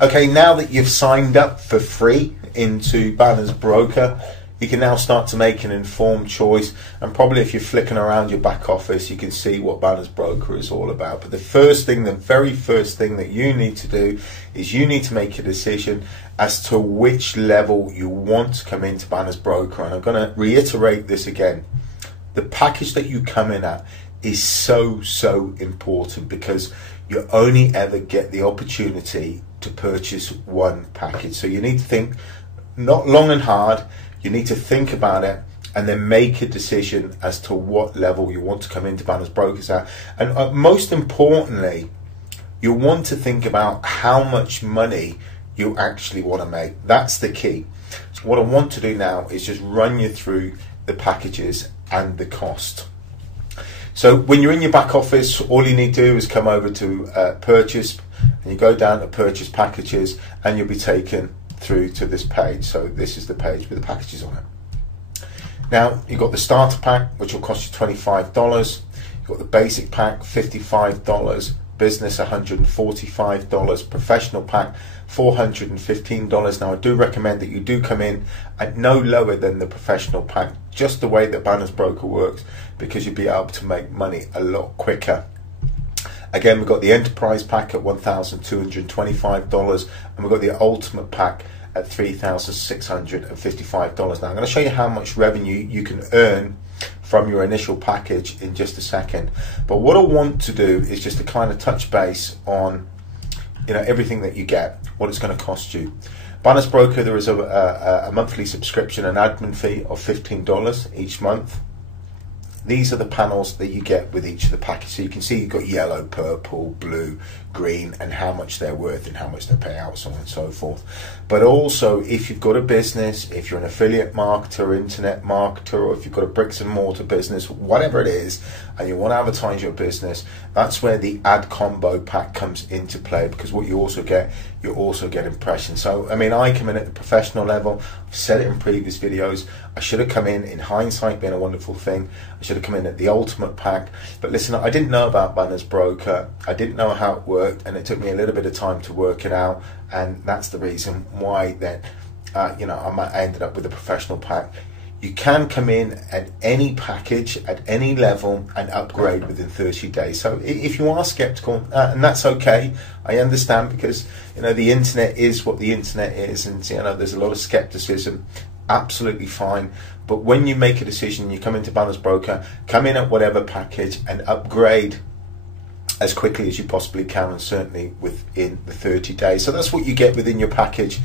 Okay, now that you've signed up for free into Banners Broker, you can now start to make an informed choice, and probably if you're flicking around your back office, you can see what Banners Broker is all about. But the very first thing that you need to do is you need to make a decision as to which level you want to come into Banners Broker. And I'm going to reiterate this again. The package that you come in at is so important, because you only ever get the opportunity to purchase one package. So you need to think not long and hard. You need to think about it and then make a decision as to what level you want to come into Banners Brokers at. And most importantly, you want to think about how much money you actually want to make. That's the key. So what I want to do now is just run you through the packages and the cost. So when you're in your back office, all you need to do is come over to purchase, and you go down to purchase packages, and you'll be taken through to this page. So this is the page with the packages on it. Now you've got the starter pack, which will cost you $25. You've got the basic pack, $55. Business, $145. Professional pack, $415. Now I do recommend that you do come in at no lower than the professional pack, just the way that Banners Broker works, because you'll be able to make money a lot quicker. Again, we've got the enterprise pack at $1,225, and we've got the ultimate pack at $3,655. Now I'm going to show you how much revenue you can earn from your initial package in just a second. But what I want to do is just to kind of touch base on, everything that you get, what it's going to cost you. Banners Broker, there is a monthly subscription and admin fee of $15 each month. These are the panels that you get with each of the packages. So you can see you've got yellow, purple, blue, green, and how much they're worth and how much they pay out, so on and so forth. But also, if you've got a business, if you're an affiliate marketer, internet marketer, or if you've got a bricks and mortar business, whatever it is, and you want to advertise your business, that's where the ad combo pack comes into play, because what you also get impressions. So, I come in at the professional level. I've said it in previous videos. I should have come in hindsight, being a wonderful thing, I should have come in at the ultimate pack. But listen, I didn't know about Banners Broker. I didn't know how it worked, and it took me a little bit of time to work it out. And that's the reason why then, I ended up with a professional pack. You can come in at any package, at any level, and upgrade within 30 days. So if you are skeptical, and that's okay, I understand, because the internet is what the internet is, and there's a lot of skepticism. Absolutely fine. But when you make a decision, you come into Banners Broker, come in at whatever package and upgrade as quickly as you possibly can, and certainly within the 30 days. So that's what you get within your package.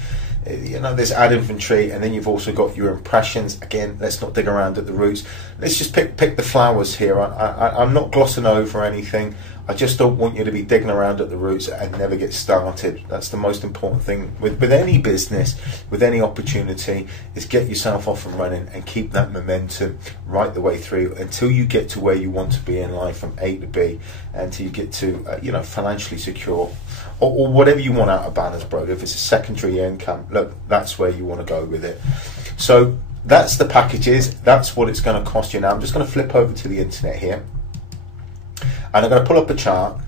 There's ad inventory, and then you've also got your impressions. Again, let's not dig around at the roots. Let's just pick the flowers here. I'm not glossing over anything. I just don't want you to be digging around at the roots and never get started. That's the most important thing with any business, with any opportunity, is get yourself off and running and keep that momentum right the way through until you get to where you want to be in life, from A to B, until you get to financially secure, or whatever you want out of Banners Broker. If it's a secondary income, look, that's where you want to go with it. So that's the packages. That's what it's going to cost you. Now I'm just going to flip over to the internet here, and I'm going to pull up a chart,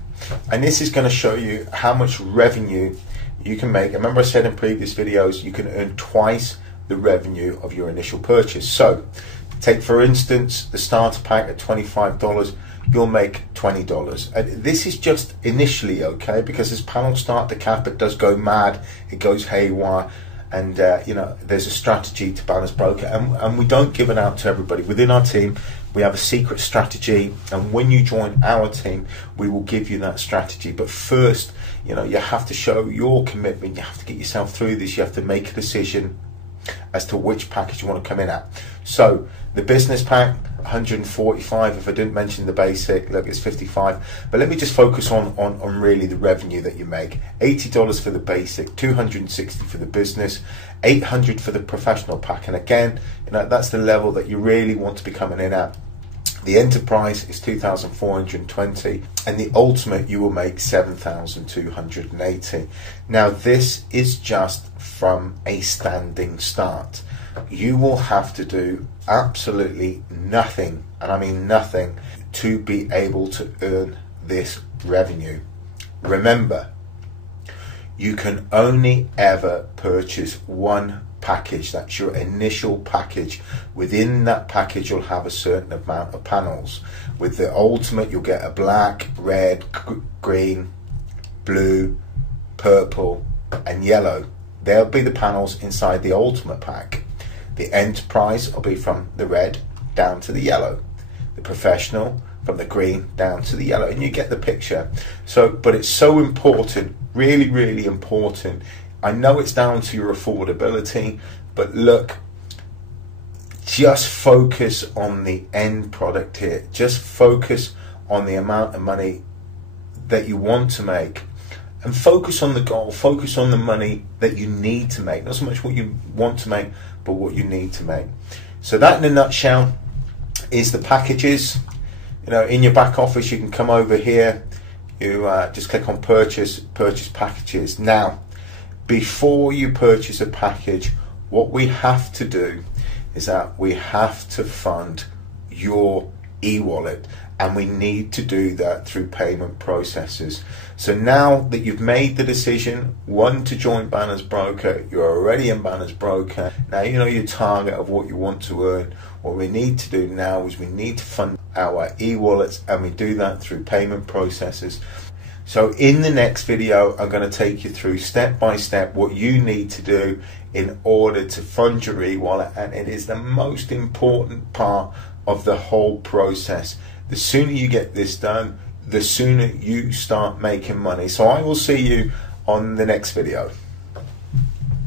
and this is going to show you how much revenue you can make. Remember I said in previous videos, you can earn twice the revenue of your initial purchase. So take, for instance, the starter pack at $25, you'll make $20. And this is just initially, okay, because as panels start to cap, it does go mad, it goes haywire. And there's a strategy to Banners Broker, and we don't give it out to everybody. Within our team, we have a secret strategy, and when you join our team, we will give you that strategy. But first, you have to show your commitment. You have to get yourself through this. You have to make a decision as to which package you want to come in at. So the business pack, $145. If I didn't mention the basic, look, it's $55. But let me just focus on really the revenue that you make. $80 for the basic, $260 for the business, $800 for the professional pack. And again, that's the level that you really want to be coming in at. The enterprise is $2,420, and the ultimate you will make $7,280. Now this is just from a standing start. You will have to do absolutely nothing, and I mean nothing, to be able to earn this revenue. Remember, you can only ever purchase one package. That's your initial package. Within that package you'll have a certain amount of panels. With the Ultimate you'll get a black, red, green, blue, purple and yellow. They'll be the panels inside the Ultimate pack. The Enterprise will be from the red down to the yellow. The Professional from the green down to the yellow, and you get the picture. So, but it's so important, really, really important. I know it's down to your affordability, but look, just focus on the end product here. Just focus on the amount of money that you want to make, and focus on the goal, focus on the money that you need to make, not so much what you want to make, but what you need to make. So that in a nutshell is the packages. You know, in your back office you can come over here, you just click on purchase packages. Now, before you purchase a package, what we have to do is that we have to fund your e-wallet, and we need to do that through payment processors. So now that you've made the decision, one, to join Banner's Broker, you're already in Banner's Broker, now you know your target of what you want to earn. What we need to do now is we need to fund our e-wallets, and we do that through payment processors. So in the next video, I'm going to take you through step by step what you need to do in order to fund your e-wallet, and it is the most important part of the whole process. The sooner you get this done, the sooner you start making money. So I will see you on the next video.